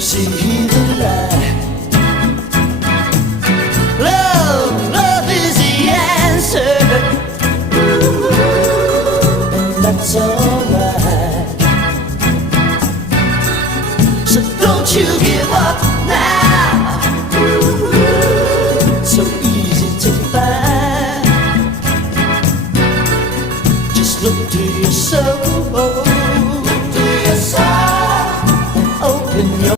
see the light. Love is the answer, and that's alright. So don't you give up now. So easy to find. Just look to your soul.